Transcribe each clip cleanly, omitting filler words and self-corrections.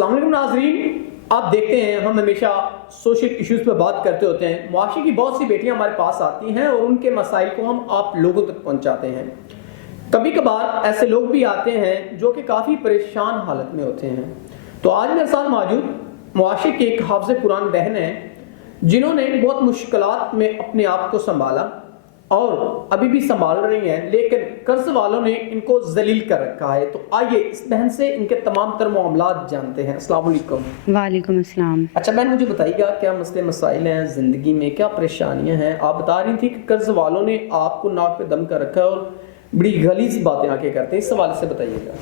السلام علیکم ناظرین، آپ دیکھتے ہیں ہم ہمیشہ سوشل ایشوز پہ بات کرتے ہوتے ہیں. معاشرے کی بہت سی بیٹیاں ہمارے پاس آتی ہیں اور ان کے مسائل کو ہم آپ لوگوں تک پہنچاتے ہیں. کبھی کبھار ایسے لوگ بھی آتے ہیں جو کہ کافی پریشان حالت میں ہوتے ہیں. تو آج میرے ساتھ موجود معاشرے کے ایک حافظ قرآن بہن ہیں جنہوں نے بہت مشکلات میں اپنے آپ کو سنبھالا اور ابھی بھی سنبھال رہی ہیں، لیکن قرض والوں نے ان کو ذلیل کر رکھا ہے. تو آئیے اس بہن سے ان کے تمام تر معاملات جانتے ہیں. السلام علیکم. وعلیکم السلام. اچھا بہن، مجھے بتائیے گا کیا مسئلے مسائل ہیں زندگی میں، کیا پریشانیاں ہیں؟ آپ بتا رہی تھی کہ قرض والوں نے آپ کو ناک پہ دم کر رکھا ہے اور بڑی غلیظ باتیں آ کے کرتے ہیں، اس حوالے سے بتائیے گا.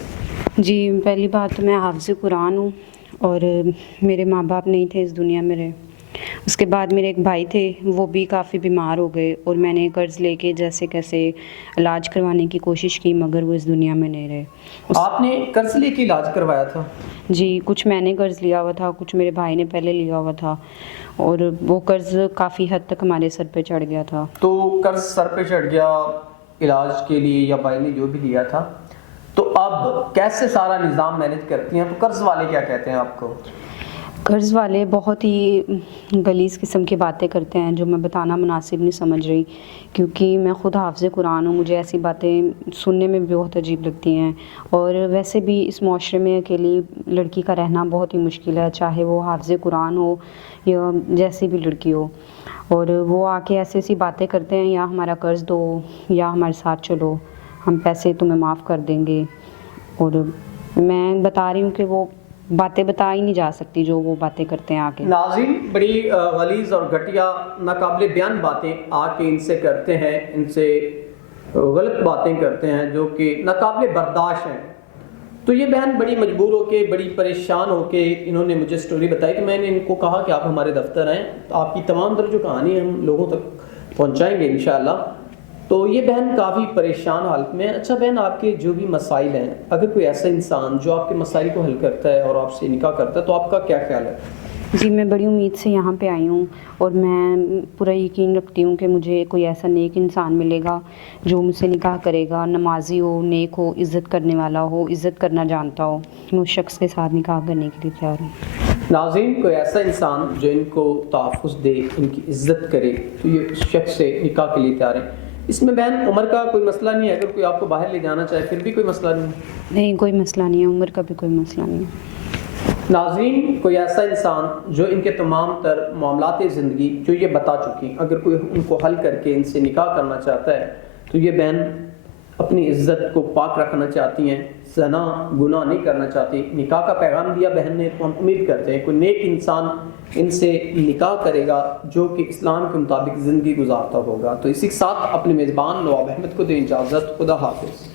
جی، پہلی بات تو میں حافظ قرآن ہوں اور میرے ماں باپ نہیں تھے اس دنیا میں رہے. اس کے بعد میرے ایک بھائی تھے، وہ بھی کافی بیمار ہو گئے اور میں نے قرض لے کے جیسے کیسے علاج کروانے کی کوشش کی، مگر وہ اس دنیا میں نہیں رہے. آپ نے قرض لے کے علاج کروایا تھا؟ جی، کچھ میں نے قرض لیا ہوا تھا، کچھ میرے بھائی نے پہلے لیا ہوا تھا اور وہ قرض کافی حد تک ہمارے سر پہ چڑھ گیا تھا. تو قرض سر پہ چڑھ گیا علاج کے لیے یا بھائی نے جو بھی لیا تھا، تو اب کیسے سارا نظام مینج کرتی ہیں؟ تو قرض والے کیا کہتے ہیں آپ کو؟ قرض والے بہت ہی غلیظ قسم کی باتیں کرتے ہیں جو میں بتانا مناسب نہیں سمجھ رہی، کیونکہ میں خود حافظ قرآن ہوں. مجھے ایسی باتیں سننے میں بھی بہت عجیب لگتی ہیں اور ویسے بھی اس معاشرے میں اکیلی لڑکی کا رہنا بہت ہی مشکل ہے، چاہے وہ حافظ قرآن ہو یا جیسی بھی لڑکی ہو. اور وہ آ کے ایسی ایسی باتیں کرتے ہیں، یا ہمارا قرض دو یا ہمارے ساتھ چلو، ہم پیسے تمہیں معاف کر دیں گے. اور میں بتا رہی ہوں کہ وہ باتیں بتا ہی نہیں جا سکتی جو وہ باتیں کرتے ہیں آ کے. ناظرین، بڑی غلیظ اور گھٹیا ناقابل بیان باتیں آ کے ان سے کرتے ہیں، ان سے غلط باتیں کرتے ہیں جو کہ ناقابل برداشت ہیں. تو یہ بہن بڑی مجبور ہو کے، بڑی پریشان ہو کے انہوں نے مجھے سٹوری بتائی کہ میں نے ان کو کہا کہ آپ ہمارے دفتر آئیں، تو آپ کی تمام تر جو کہانی ہے ہم لوگوں تک پہنچائیں گے انشاءاللہ. تو یہ بہن کافی پریشان حالت میں ہے. اچھا بہن، آپ کے جو بھی مسائل ہیں، اگر کوئی ایسا انسان جو آپ کے مسائل کو حل کرتا ہے اور آپ سے نکاح کرتا ہے، تو آپ کا کیا خیال ہے؟ جی، میں بڑی امید سے یہاں پہ آئی ہوں اور میں پورا یقین رکھتی ہوں کہ مجھے کوئی ایسا نیک انسان ملے گا جو مجھ سے نکاح کرے گا، نمازی ہو، نیک ہو، عزت کرنے والا ہو، عزت کرنا جانتا ہو. میں اس شخص کے ساتھ نکاح کرنے کے لیے تیار ہوں. ناظرین، کوئی ایسا انسان جو ان کو تحفظ دے، ان کی عزت کرے، تو یہ اس شخص سے نکاح کے لیے تیار ہے. اس میں بہن عمر کا کوئی مسئلہ نہیں ہے، اگر کوئی آپ کو باہر لے جانا چاہے پھر بھی کوئی مسئلہ نہیں ہے؟ نہیں، کوئی مسئلہ نہیں ہے، عمر کا بھی کوئی مسئلہ نہیں ہے. ناظرین، کوئی ایسا انسان جو ان کے تمام تر معاملات زندگی جو یہ بتا چکی، اگر کوئی ان کو حل کر کے ان سے نکاح کرنا چاہتا ہے، تو یہ بہن اپنی عزت کو پاک رکھنا چاہتی ہیں، زنا گناہ نہیں کرنا چاہتی. نکاح کا پیغام دیا بہن نے، تو ہم امید کرتے ہیں کوئی نیک انسان ان سے نکاح کرے گا جو کہ اسلام کے مطابق زندگی گزارتا ہوگا. تو اسی کے ساتھ اپنے میزبان نواب احمد کو دیں اجازت. خدا حافظ.